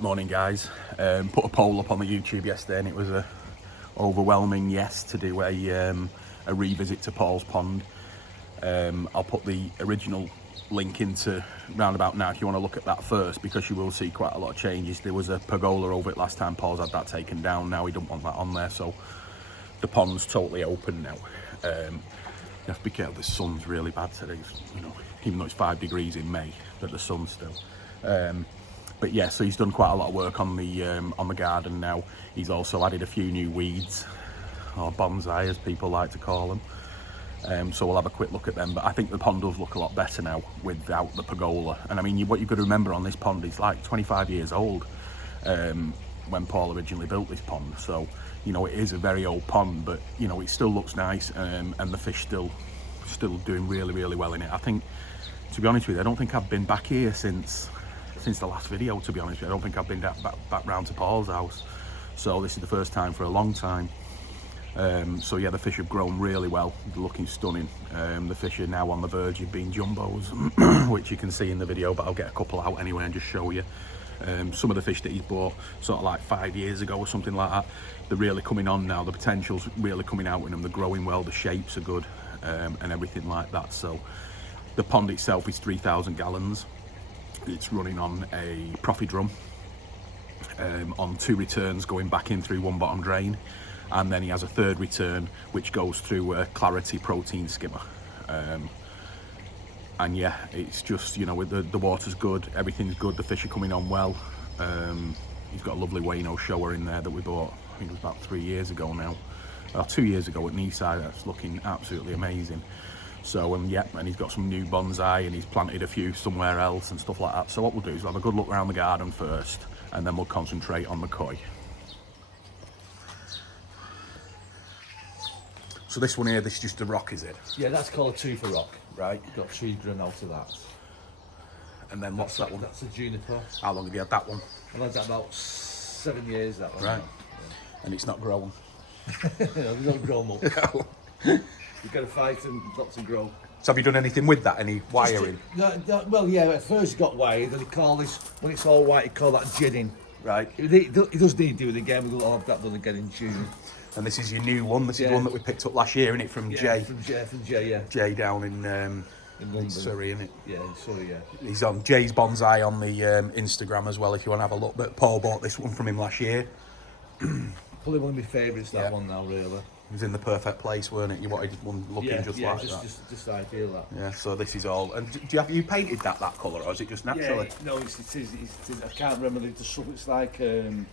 Right, morning guys. Put a poll up on the YouTube yesterday and it was a overwhelming yes to do a revisit to Paul's Pond. I'll put the original link into roundabout now if you want to look at that first, because you will see quite a lot of changes. There was a pergola over it last time. Paul's had that taken down now. He don't want that on there, so the pond's totally open now. You have to be careful, the sun's really bad today, you know, even though it's 5 degrees in May, but the sun's still. But yeah, so he's done quite a lot of work on the garden now. He's also added a few new weeds, or bonsai as people like to call them. So we'll have a quick look at them. But I think the pond does look a lot better now without the pergola. And I mean, what you've got to remember on this pond, it's like 25 years old when Paul originally built this pond. So, you know, it is a very old pond, but you know, it still looks nice, and the fish still doing really, really well in it. I think, to be honest with you, I don't think I've been back here since the last video, to be honest with you. I don't think I've been back round to Paul's house. So this is the first time for a long time. So yeah, the fish have grown really well. They're looking stunning. The fish are now on the verge of being jumbos, which you can see in the video, but I'll get a couple out anyway and just show you. Some of the fish that he's bought sort of like 5 years ago or something like that, they're really coming on now. The potential's really coming out in them. They're growing well, the shapes are good, and everything like that. So the pond itself is 3,000 gallons. It's running on a profit drum, on 2 returns going back in through one bottom drain, and then he has a 3rd return which goes through a clarity protein skimmer. And yeah, it's just, you know, the water's good, everything's good, the fish are coming on well. He's got a lovely Wano shower in there that we bought, I think it was about 3 years ago now, 2 years ago at Nishikigoi. That's looking absolutely amazing. So yeah, and he's got some new bonsai and he's planted a few somewhere else and stuff like that. So what we'll do is we'll have a good look around the garden first, and then we'll concentrate on the koi. So this one here, this is just a rock, is it? Yeah, that's called a tooth rock. Right. You've got trees grown out of that. And then what's that one? That's a juniper. How long have you had that one? I've had that about 7 years, that one. Right. Yeah. And it's not grown? No, they don't grow much. No. You've got to fight and not to grow. So have you done anything with that? Any wiring? Well, yeah, at first you got wired, and they call this, when it's all white, you call that jidding. Right. It does need doing again. We'll have that done again in June. And this is your new one. This is the one that we picked up last year, isn't it? From Jay. From Jay, yeah. Jay down in London. Surrey, isn't it? Yeah, in Surrey, yeah. He's on Jay's Bonsai on the Instagram as well, if you want to have a look. But Paul bought this one from him last year. Probably one of my favourites, that one now, really. It was in the perfect place, weren't it? You wanted one looking just like that. Just ideal, that. Yeah, so this is all. And have you painted that colour, or is it just naturally? Yeah, no, it is. I can't remember the stuff. It's like I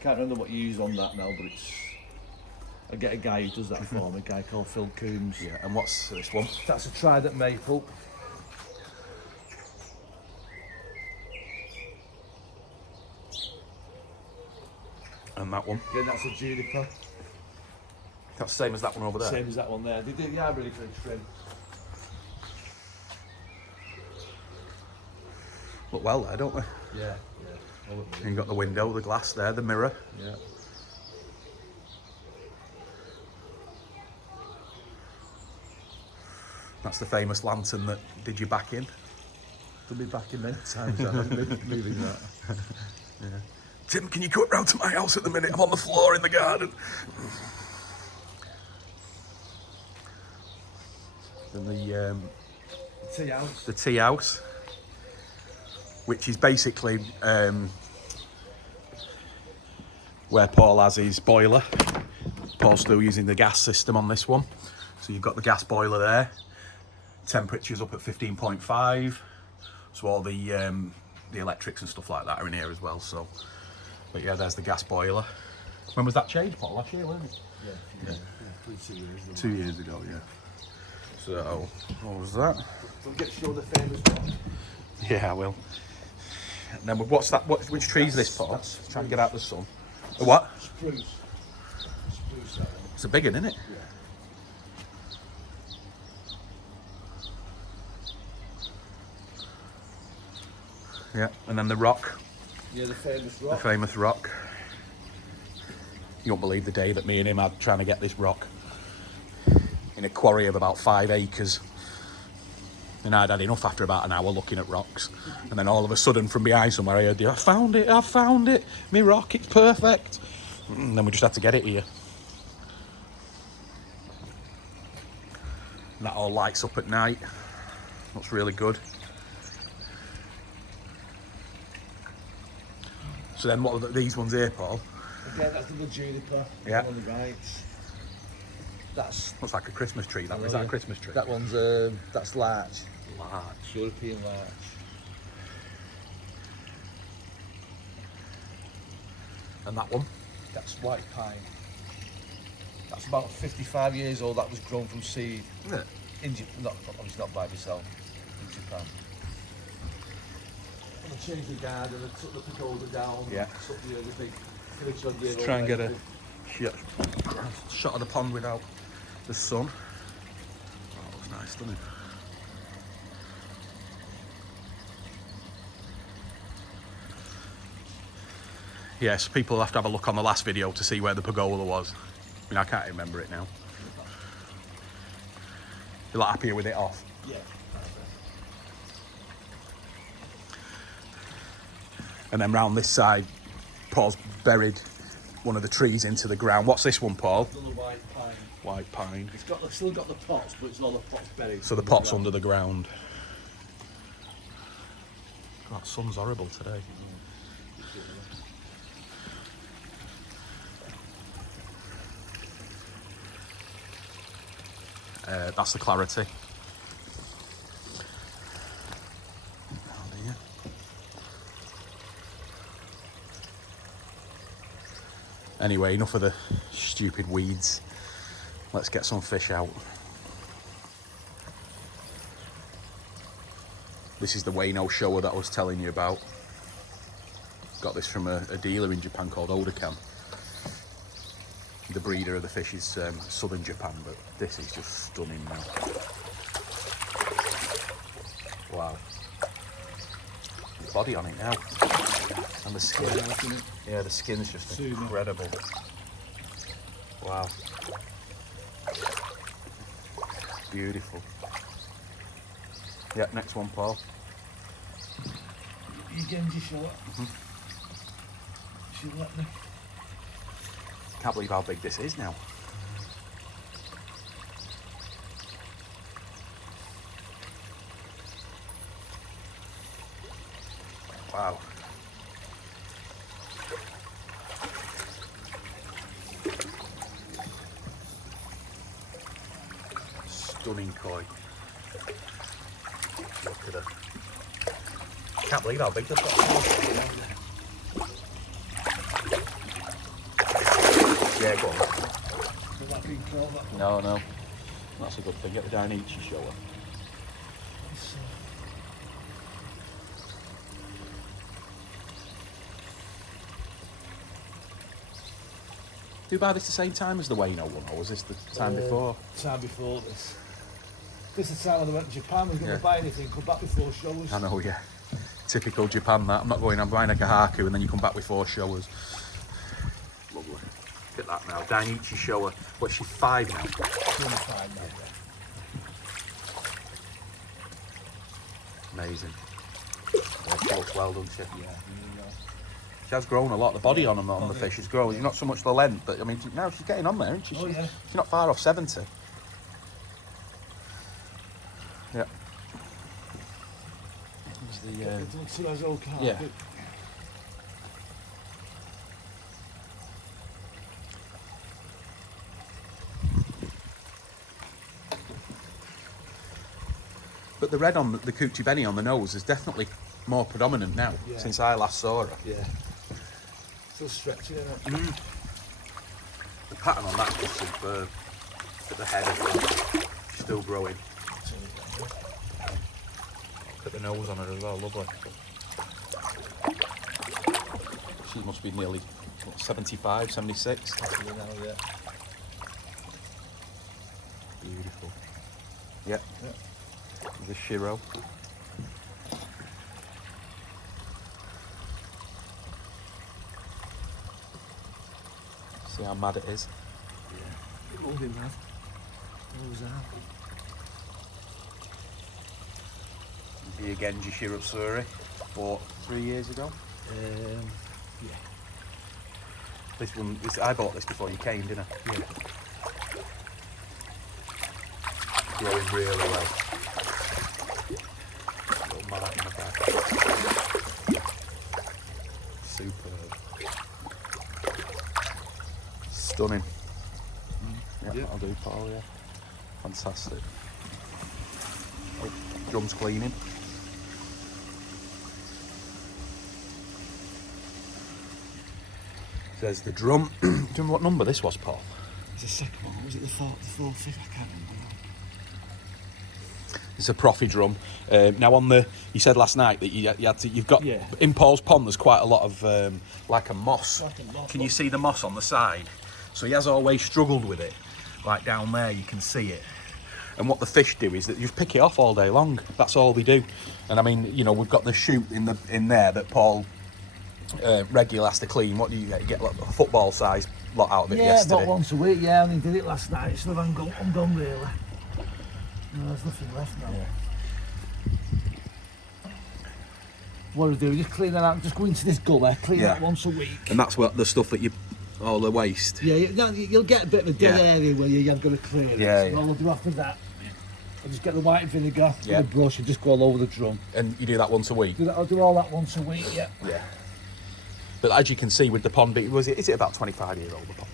can't remember what you use on that now, but it's. I get a guy who does that for me, a guy called Phil Coombs. Yeah, and what's this one? That's a Trident Maple. And that one? Yeah, that's a Juniper. That's the same as that one over there? Same as that one there. They do, yeah, really good trim. Look well there, don't they? Yeah, yeah. You've got the window, the glass there, the mirror. Yeah. That's the famous lantern that did you back in. Done me back in many times. I haven't been moving that. Yeah. Tim, can you come round to my house at the minute? I'm on the floor in the garden. And the tea house. The tea house, which is basically where Paul has his boiler. Paul's still using the gas system on this one. So you've got the gas boiler there. Temperature's up at 15.5. So all the electrics and stuff like that are in here as well. So, but yeah, there's the gas boiler. When was that changed, Paul? Last year, wasn't it? Yeah. 2 years ago, yeah. So, what was that? Don't get to show the famous one. Yeah, I will. And then what's that? Which tree is this, Paul? Trying to get out the sun. A what? Spruce. Spruce, that one. It's a big one, isn't it? Yeah. Yeah, and then the rock. Yeah, the famous rock. The famous rock. You won't believe the day that me and him had trying to get this rock in a quarry of about 5 acres. And I'd had enough after about an hour looking at rocks. And then all of a sudden, from behind somewhere, I heard, I found it. Me rock, it's perfect. And then we just had to get it here. And that all lights up at night. Looks really good. So then what are these ones here, Paul? Again, that's the juniper. Yeah. On the right. That's looks like a Christmas tree. Is that a Christmas tree? That one's that's larch. Larch. European larch. And that one? That's white pine. That's about 55 years old. That was grown from seed. Isn't it? In Japan, obviously not by myself. In Japan. And I changed the garden. I took the pagoda down. Yeah. Took the big 300-year-old. Let's try and get a shot of the pond without the sun. Oh, that looks nice, doesn't it? Yes, people have to have a look on the last video to see where the pergola was. I mean, I can't remember it now. You're like happier with it off? Yeah. And then round this side, Paul's buried one of the trees into the ground. What's this one, Paul? Another white pine. White pine. It's still got the pots, but it's all the pots buried. So the pot's under the ground. God, the sun's horrible today. That's the clarity. Oh dear. Anyway, enough of the stupid weeds. Let's get some fish out. This is the Wano shower that I was telling you about. Got this from a dealer in Japan called Odakan. The breeder of the fish is southern Japan, but this is just stunning now. Wow. The body on it now. And the skin. Yeah, the skin's just incredible. Wow. Beautiful. Yeah, next one, Paul. You Genji short. She'll let me. Can't believe how big this is now. Wow. Stunning koi. Look at her. Can't believe how big this is. Yeah, go on. No. That's a good thing. Get the Dainichi shower. Do you buy this the same time as the Wano one, or was this the time before? Time before this. This is the time when I went to Japan. I was going to buy anything, come back with 4 showers. I know, yeah. Typical Japan, that. I'm buying like a haku and then you come back with 4 showers. Lovely. Look at that now. Dainichi shower. What's she, 5 now? 5 now, yeah. Amazing. Yeah, she looks well, doesn't she? Yeah. She has grown a lot. The body on the fish is growing. Not so much the length, but I mean, now she's getting on there, isn't she? Oh, yeah. She's not far off 70. Yeah. There's the, yeah. But the red on the Kuchibeni on the nose is definitely more predominant now, since I last saw her. Yeah. Still stretching, isn't it? The pattern on that is superb. At the head as well. Still growing. Look at the nose on her as well, lovely. She must be nearly, what, 75, 76? Possibly now, yeah. Beautiful. Yeah. The Shiro. See how mad it is? Yeah. It will be mad. Always are. the Genji Shirosuri, bought 3 years ago. Yeah. This one, I bought this before you came, didn't I? Yeah. Growing really well. Little mite in the back. Superb. Stunning. Yeah, that'll do, Paul, yeah. Fantastic. Oh, drum's cleaning. There's the drum. Do you remember what number this was, Paul? It's the second one. Was it the fourth, fifth? I can't remember. It's a Profi drum. Now on the, you said last night that you had to, you've got, Yeah. in Paul's pond there's quite a lot of, like a moss. Like a moss. Can you see the moss on the side? So he has always struggled with it. Like down there, you can see it. And what the fish do is that you just pick it off all day long. That's all they do. And I mean, you know, we've got the chute in there that Paul regularly has to clean. What do you get? You get like a football size lot out of it yesterday. Yeah, about once a week. Yeah, I only did it last night, so I'm gone really. No, there's nothing left now. Yeah. What I do, just clean that out. Just go into this gully, clean that once a week. And that's what the stuff that you, all the waste. Yeah, you'll get a bit of a dead area where you've got to clear it. Yeah, So all I'll do after that, I'll just get the white vinegar with a brush and just go all over the drum. And you do that once a week? I'll do all that once a week, yeah. Yeah. But as you can see with the pond, is it about 25 years old, the pond?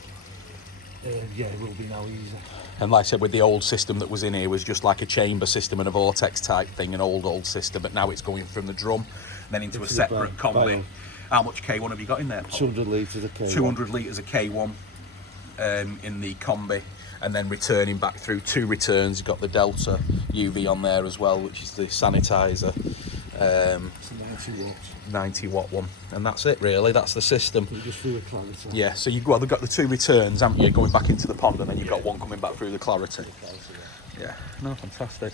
Yeah, it will be now easy. And like I said, with the old system that was in here was just like a chamber system and a vortex type thing, an old system, but now it's going from the drum, then into a separate combi. How much K1 have you got in there, Paul? 200 litres of K1. 200 litres of K1 in the combi, and then returning back through 2 returns. You've got the Delta UV on there as well, which is the sanitizer. 90 watt one, and that's it really. That's the system. Just through the clarity. Yeah, so they've got the 2 returns, haven't you, going back into the pond, and then you've got one coming back through the clarity. Yeah, no, fantastic.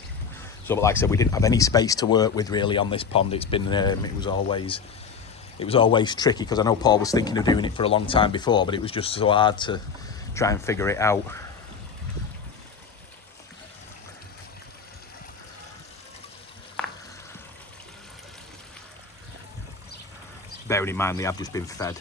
So, but like I said, we didn't have any space to work with really on this pond. It's been, it was always tricky, because I know Paul was thinking of doing it for a long time before, but it was just so hard to try and figure it out. Bearing in mind they have just been fed.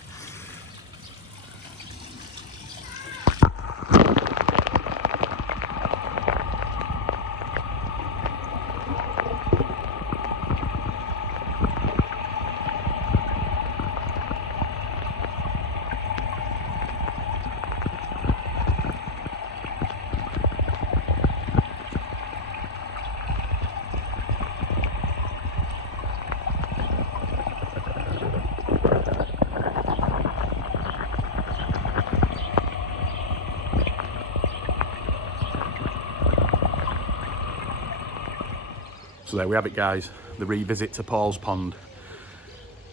So there we have it, guys, the revisit to Paul's pond,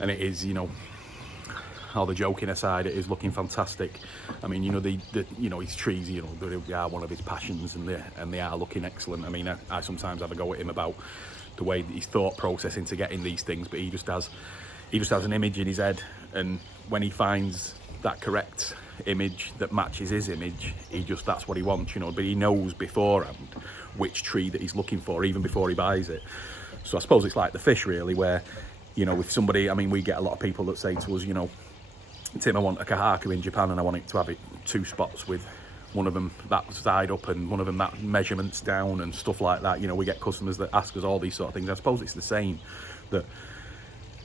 and it is, you know, all the joking aside, it is looking fantastic. I mean, you know, you know, his trees, you know, they are one of his passions, and they are looking excellent. I mean, I sometimes have a go at him about the way his thought process into getting these things, but he just has an image in his head, and when he finds that correct image that matches his image, that's what he wants, you know. But he knows beforehand which tree that he's looking for, even before he buys it. So I suppose it's like the fish really, where, you know, with somebody, I mean, we get a lot of people that say to us, you know, Tim, I want a kahaku in Japan and I want it to have it 2 spots, with one of them that side up and one of them that measurements down and stuff like that. You know, we get customers that ask us all these sort of things. I suppose it's the same, that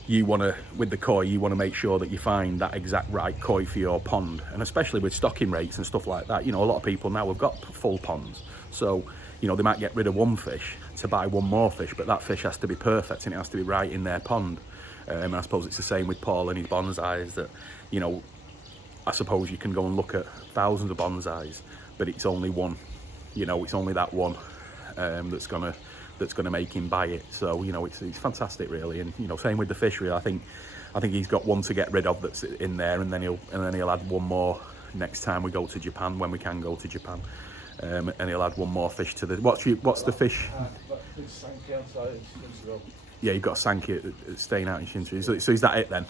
you want to, with the koi, you want to make sure that you find that exact right koi for your pond. And especially with stocking rates and stuff like that, you know, a lot of people now have got full ponds, so, you know, they might get rid of one fish to buy one more fish, but that fish has to be perfect and it has to be right in their pond. And I suppose it's the same with Paul and his bonsais, that, you know, I suppose you can go and look at thousands of bonsais, but it's only one, you know, it's only that one that's gonna make him buy it. So, you know, it's fantastic really. And, you know, same with the fish really. I think he's got one to get rid of that's in there, and then he'll add one more next time we go to Japan, when we can go to Japan. And he'll add one more fish to the, what's the fish? Yeah, you've got a Sankey staying out in Shinsu. So is that it then?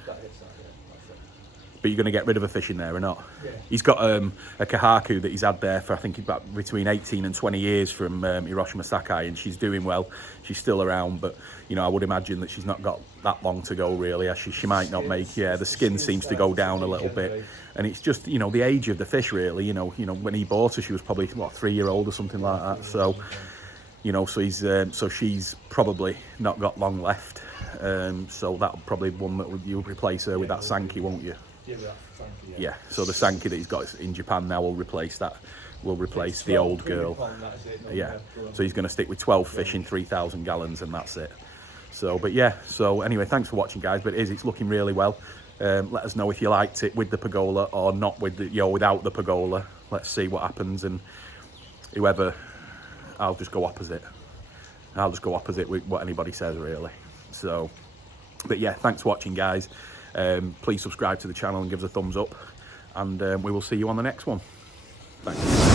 But but you're going to get rid of a fish in there or not? Yeah. He's got a kahaku that he's had there for I think about between 18 and 20 years from Hiroshima Sakai, and she's doing well. She's still around, but you know, I would imagine that she's not got that long to go really. She might not make. Yeah, the skin seems to go down a little bit, and it's just, you know, the age of the fish really. You know when he bought her, she was probably what, 3-year-old or something like that. So, you know, so he's so she's probably not got long left. So that'll probably one that you'll replace her with that Sankey, won't you? Yeah, that Sankey, Yeah. So the Sankey that he's got in Japan now will replace that. Will replace the old girl. Yeah. So he's going to stick with 12 fish in 3,000 gallons, and that's it. So, but yeah. So anyway, thanks for watching, guys. But it's looking really well. Let us know if you liked it with the pergola or not with the, you know, without the pergola. Let's see what happens, and whoever, I'll just go opposite. I'll just go opposite with what anybody says really. So, but yeah, thanks for watching, guys. Please subscribe to the channel and give us a thumbs up, and we will see you on the next one. Thanks.